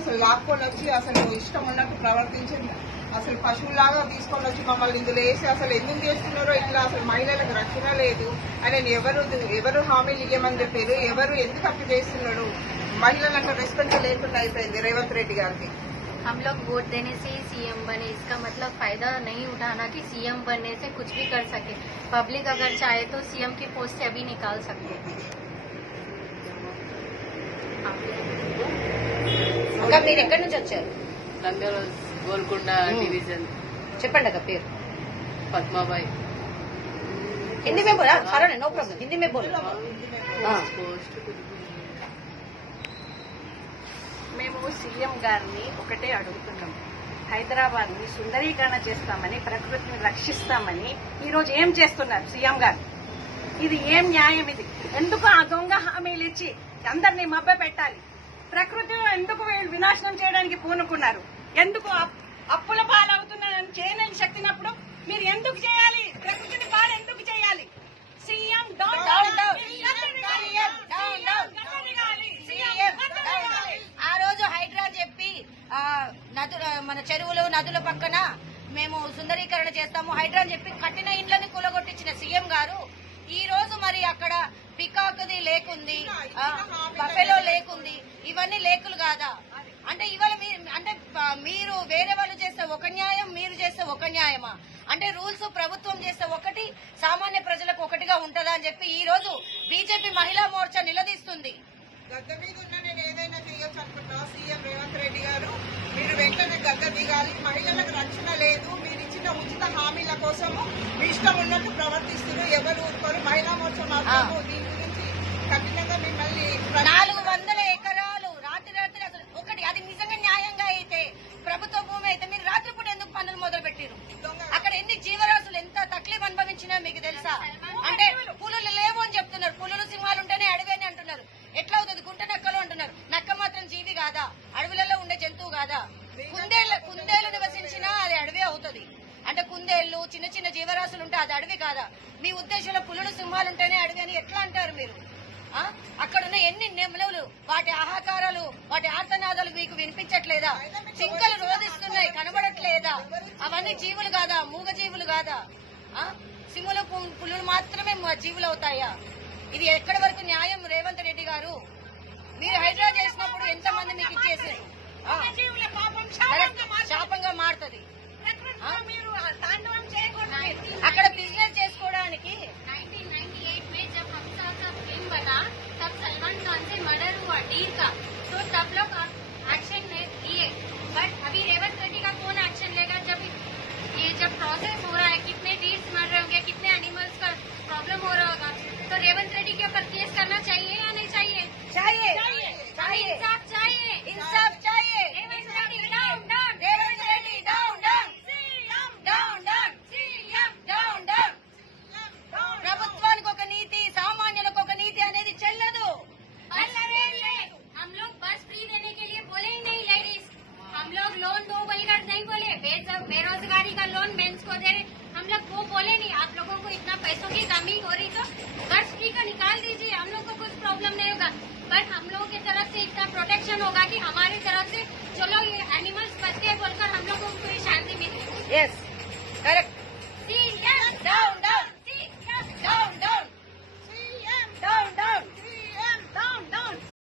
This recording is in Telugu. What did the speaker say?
అసలు లాక్కొని వచ్చి అసలు ఇష్టం ఉన్నట్టు ప్రవర్తించింది. అసలు పశువులాగా తీసుకొని వచ్చి మమ్మల్ని ఇందులో వేసి అసలు ఎందుకు చేస్తున్నారో ఇట్లా అసలు మహిళలకు రక్షణ లేదు. ఆయన ఎవరు హామీలు ఇవ్వమని చెప్పారు, ఎవరు ఎందుకు అప్పు చేస్తున్నాడు, మహిళలకు రెస్పెక్ట్ లేకుండా అయిపోయింది రేవంత్ రెడ్డి గారికి. हम लोग वोट देने से ही सीएम बने, इसका मतलब फायदा नहीं उठाना कि सीएम बनने से कुछ भी कर सके। पब्लिक अगर चाहे तो सीएम की पोस्ट से अभी निकाल सकते हैं। అక్క మీరు ఎక్కడి నుంచి వచ్చారు? నంద్యాల గోల్కొండ డివిజన్. చెప్పండి అక్క పేరు. పద్మాబాయి. हिंदी में बोला, कारण नो प्रॉब्लम, हिंदी में बोलो. మేము సీఎం గారిని ఒకటే అడుగుతున్నాం, హైదరాబాద్ ని సుందరీకరణ చేస్తామని, ప్రకృతిని రక్షిస్తామని ఈ రోజు ఏం చేస్తున్నారు సీఎం గారు? ఇది ఏం న్యాయం? ఇది ఎందుకు ఆ దొంగ హామీలు ఇచ్చి అందరినీ మభ్య పెట్టాలి? ప్రకృతిలో ఎందుకు వీళ్ళు వినాశనం చేయడానికి పూనుకున్నారు? ఎందుకు అప్పుల పాలవుతున్నారని చేయలేని శక్తినప్పుడు మీరు ఎందుకు చేయాలి? ప్రకృతిని పాలు ఎందుకు చేయాలి? సీఎం ఆ రోజు హైడ్రా చెప్పి మన చెరువులు నదుల పక్కన మేము సుందరీకరణ చేస్తాము హైడ్రా అని చెప్పి కట్టిన ఇండ్లని కూలగొట్టించిన సీఎం గారు ఈ రోజు మరి అక్కడ పికాక్ది లేకుంది, బఫెలో లేకుంది, ఇవన్నీ లేకులు కాదా? అంటే ఇవాళ మీరు వేరే వాళ్ళు చేస్తే ఒక న్యాయం, మీరు చేస్తే ఒక న్యాయమా? అంటే రూల్స్ ప్రభుత్వం చేస్తే ఒకటి, సామాన్య ప్రజలకు ఒకటిగా ఉంటదా అని చెప్పి ఈ రోజు బీజేపీ మహిళా మోర్చా నిలదీస్తుంది. గద్దె మీద ఉన్న నేను ఏదైనా చేయొచ్చు అనుకుంటా. సీఎం రేవంత్ రెడ్డి గారు మీరు వెంటనే గద్దె దిగాలి. మహిళలకు రక్షణ లేదు. మీరు ఇచ్చిన ఉచిత హామీల కోసము మీ ఇష్టం ఉన్నట్టు ప్రవర్తిస్తున్నారు. ఎవరు ఊరుకోరు. మహిళా మోర్చా మాత్రము దీని గురించి కఠినంగా మిమ్మల్ని 400 ఎకరాలు రాత్రి అసలు ఒకటి, అది నిజంగా న్యాయంగా అయితే ప్రభుత్వ భూమి అయితే మీరు రాత్రిపూట ఎందుకు పనులు మొదలు పెట్టారు? అక్కడ ఎన్ని జీవరాశులు ఎంత తక్లీఫ్ అనుభవించినా మీకు తెలుసా? అంటే పులులు లేవు అని చెప్తున్నారు, పులులు సింహాలు ఉంటేనే అడవి అని అంటున్నారు. ఎట్లా అవుతుంది? గుంట నక్కలు అంటున్నారు. నక్క మాత్రం జీవి కాదా? అడవులలో ఉండే జంతువు కాదా? కుందేళ్లు నివసించినా అది అడవి అవుతుంది. అంటే కుందేళ్లు చిన్న చిన్న జీవరాశులు ఉంటే అది అడవి కాదా? మీ ఉద్దేశంలో పులులు సింహాలు ఉంటేనే అడవి అని ఎట్లా అంటారు మీరు? అక్కడున్న ఎన్ని నెమలులు, వాటి ఆహాకారాలు, వాటి ఆర్తనాదాలు మీకు వినిపించట్లేదా? జింకలు రోధిస్తున్నాయి, కనబడట్లేదా? అవన్నీ జీవులు కాదా? మూగ జీవులు కాదా? సింహులు పులులు మాత్రమే జీవులు అవుతాయా? ఇది ఎక్కడి వరకు న్యాయం? రేవంత్ రెడ్డి గారు మీరు హైడ్రా చేసినప్పుడు ఎంతమంది మీకు ఇచ్చేసారు? శాపంగా మారుతుంది. అక్కడ బిజినెస్ చేసుకోవడానికి 1998 में जब हमसा का फिल्म बना तब सलमान खान से मर्डर हुआ डीर का, तो तब लोग एक्शन लिए, बट अभी रेवंत रेड्डी का कौन एक्शन लेगा? जब प्रोसेस हो रहा है, कितने डीर्स मर रहे होंगे, कितने एनिमल्स का प्रॉब्लम हो रहा होगा, तो रेवंत रेड्डी के ऊपर केस करना चाहिए या नहीं चाहिए? चाहिए, इंसाफ चाहिए, इंसाफ चाहिए. Revanth Reddy down down, Revanth Reddy down down, CM down down, CM down down. ప్రభుత్వానికి ఒక నీతి, సామాన్యులకు ఒక నీతి అనేది చెల్లదు. हम लोग बस फ्री देने के लिए बोले ही नहीं लेडीज, हम लोग लोन दो बोलकर नहीं बोले, बेरोजगारी का लोन मेंस को दे रहे, हम लोग वो बोले नहीं. आप लोगों को इतना पैसों की कमी हो रही तो बस फ्री का निकाल दीजिए, हम लोग को कुछ प्रॉब्लम नहीं होगा, बट हम लोगों की तरफ से इतना प्रोटेक्शन होगा कि हमारी तरफ से चलो ये एनिमल्स बच गए बोलकर हम लोगों को पूरी शांति मिलेगी. Yes, correct.